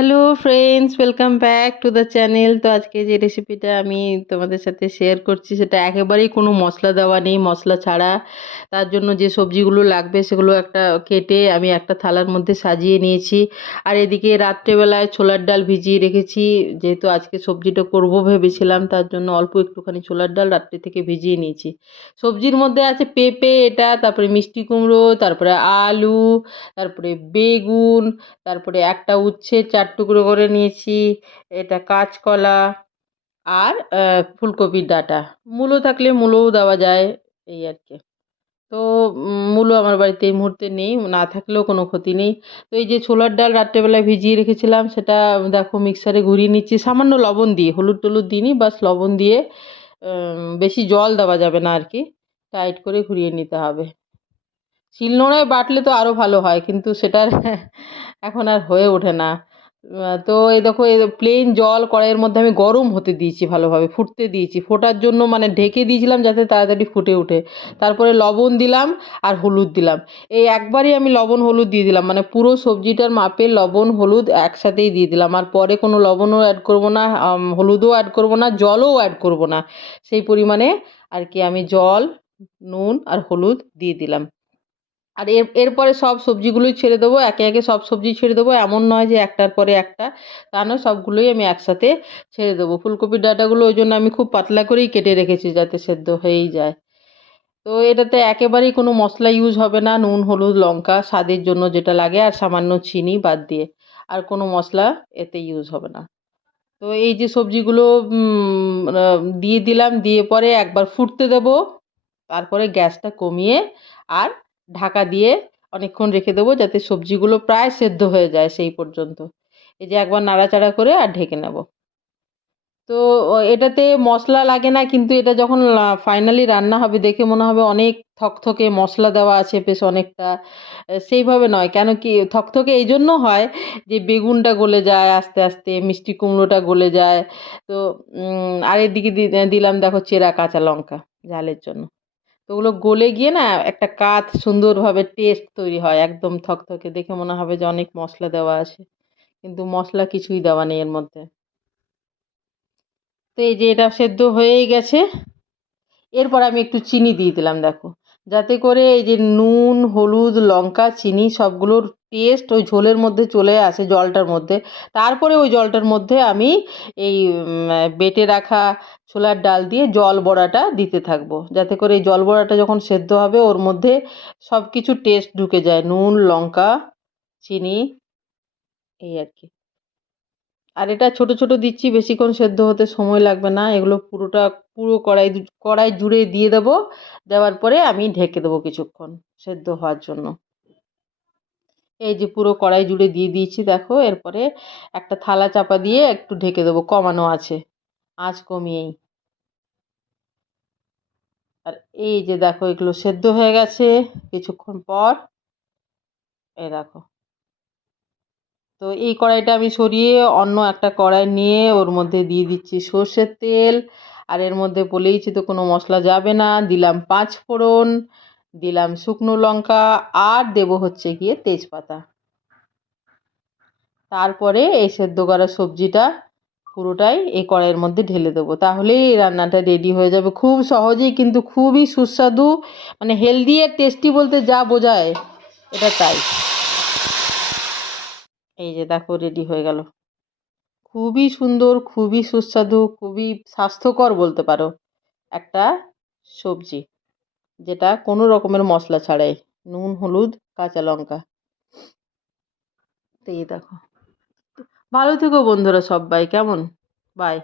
Hello friends, welcome back to the channel. তো আজকে যে রেসিপিটা আমি তোমাদের সাথে শেয়ার করছি সেটা একেবারেই কোনো মশলা দেওয়া নেই, মশলা ছাড়া। তার জন্য যে সবজিগুলো লাগবে সেগুলো কেটে আমি একটা থালার মধ্যে সাজিয়ে নিয়েছি। আর এদিকে রাত্রেবেলায় ছোলার ডাল ভিজিয়ে রেখেছি, যেহেতু আজকে সবজিটা করব ভেবেছিলাম, তার জন্য অল্প একটুখানি ছোলার ডাল রাত্রে থেকে ভিজিয়ে নিয়েছি। সবজির মধ্যে আছে পেঁপে, তারপরে মিষ্টি কুমড়ো, তারপরে আলু, তারপরে বেগুন, তারপরে একটা উচ্ছে ৪ টুকরো করে নিয়েছি, এটা কাঁচকলা, আর ফুলকপির ডাঁটা। মূলো থাকলে মূলোও দেওয়া যায়, এই আর কি। তো মূলো আমার বাড়িতে এই মুহূর্তে নেই, না থাকলেও কোনো ক্ষতি নেই। তো এই যে ছোলার ডাল রাত্রেবেলায় ভিজিয়ে রেখেছিলাম, সেটা দেখো মিক্সারে ঘুরিয়ে নিচ্ছি সামান্য লবণ দিয়ে, হলুদ টলুদ দিইনি, বাস লবণ দিয়ে। বেশি জল দেওয়া যাবে না আর কি, টাইট করে ঘুরিয়ে নিতে হবে। শিলনোড়ায় বাটলে তো আরও ভালো হয়, কিন্তু সেটার এখন আর হয়ে ওঠে না। তো এই দেখো, এই প্লেন জল কড়াইয়ের মধ্যে আমি গরম হতে দিয়েছি, ভালোভাবে ফুটতে দিয়েছি, ফোটার জন্য মানে ঢেকে দিয়েছিলাম যাতে তাড়াতাড়ি ফুটে ওঠে। তারপরে লবণ দিলাম আর হলুদ দিলাম। এই একবারই আমি লবণ হলুদ দিয়ে দিলাম, মানে পুরো সবজিটার মাপে লবণ হলুদ একসাথেই দিয়ে দিলাম। আর পরে কোনো লবণও অ্যাড করব না, হলুদও অ্যাড করব না, জলও অ্যাড করব না। সেই পরিমাণে আর কি আমি জল, নুন আর হলুদ দিয়ে দিলাম। আর এরপরে সব সবজিগুলোই ছেড়ে দেবো, একে একে সব সবজি ছেড়ে দেবো, এমন নয় যে একটার পরে একটা, তা নয়, সবগুলোই আমি একসাথে ছেড়ে দেবো। ফুলকপির ডাঁটাগুলো ওই জন্য আমি খুব পাতলা করেই কেটে রেখেছি, যাতে সেদ্ধ হয়েই যায়। তো এটাতে একেবারেই কোনো মশলা ইউজ হবে না, নুন হলুদ লঙ্কা স্বাদের জন্য যেটা লাগে, আর সামান্য চিনি বাদ দিয়ে, আর কোনো মশলা এতে ইউজ হবে না। তো এই যে সবজিগুলো দিয়ে দিলাম, দিয়ে পরে একবার ফুটতে দেবো, তারপরে গ্যাসটা কমিয়ে আর ঢাকা দিয়ে অনেকক্ষণ রেখে দেবো, যাতে সবজিগুলো প্রায় সেদ্ধ হয়ে যায় সেই পর্যন্ত। এই যে একবার নাড়াচাড়া করে আর ঢেকে নেব। তো এটাতে মশলা লাগে না, কিন্তু এটা যখন ফাইনালি রান্না হবে দেখে মনে হবে অনেক থকথকে মশলা দেওয়া আছে বেশ অনেকটা। সেইভাবে নয়, কেন কি থকথকে এই জন্য হয় যে বেগুনটা গলে যায় আস্তে আস্তে, মিষ্টি কুমড়োটা গলে যায়। তো আর এদিকে দিলাম দেখো চেরা কাঁচা লঙ্কা ঝালের জন্য। তো ওগুলো গলে গিয়ে না একটা কাঁচ সুন্দরভাবে টেস্ট তৈরি হয়, একদম থকথকে, দেখে মনে হবে যে অনেক মশলা দেওয়া আছে, কিন্তু মশলা কিছুই দেওয়া নেই এর মধ্যে। তো এই যে এটা সেদ্ধ হয়েই গেছে। এরপর আমি একটু চিনি দিয়ে দিলাম দেখো, যাতে করে এই যে নুন হলুদ লঙ্কা চিনি সবগুলোর টেস্ট ওই ঝোলের মধ্যে চলে আসে, জলটার মধ্যে। তারপরে ওই জলটার মধ্যে আমি এই বেটে রাখা ছোলার ডাল দিয়ে জল বড়াটা দিতে থাকবো, যাতে করে এই জল বড়াটা যখন সেদ্ধ হবে ওর মধ্যে সব কিছু টেস্ট ঢুকে যায়, নুন লঙ্কা চিনি, এই আর কি। আর এটা ছোট ছোট দিচ্ছি, বেশিক্ষণ সেদ্ধ হতে সময় লাগবে না, এগুলো পুরো কড়াই জুড়ে দিয়ে দেবো। দেওয়ার পরে আমি ঢেকে দেবো কিছুক্ষণ সেদ্ধ হওয়ার জন্য। এই যে পুরো কড়াই জুড়ে দিয়ে দিয়েছি দেখো। এরপরে একটা থালা চাপা দিয়ে একটু ঢেকে দেবো, কমানো আছে, আঁচ কমিয়েই। আর এই যে দেখো এগুলো সেদ্ধ হয়ে গেছে কিছুক্ষণ পর, এই দেখো। তো এই কড়াইটা আমি সরিয়ে অন্য একটা কড়াই নিয়ে ওর মধ্যে দিয়ে দিচ্ছি সর্ষের তেল। আর এর মধ্যে বলেইছি তো কোনো মশলা যাবে না, দিলাম ৫ ফোড়ন, দিলাম শুকনো লঙ্কা, আর দেবো হচ্ছে গিয়ে তেজপাতা। তারপরে এই সেদ্ধ করা সবজিটা পুরোটাই এই কড়াইয়ের মধ্যে ঢেলে দেবো, তাহলেই এই রান্নাটা রেডি হয়ে যাবে খুব সহজেই, কিন্তু খুবই সুস্বাদু, মানে হেলদি আর টেস্টি বলতে যা বোঝায় এটা তাই। এই যে দেখো রেডি হয়ে গেল, খুবই সুন্দর, খুবই সুস্বাদু, খুবই স্বাস্থ্যকর বলতে পারো একটা সবজি, যেটা কোনো রকমের মশলা ছাড়াই, নুন হলুদ কাঁচা লঙ্কা। তো এই দেখো। ভালো থেকো বন্ধুরা সবাই, কেমন? বাই।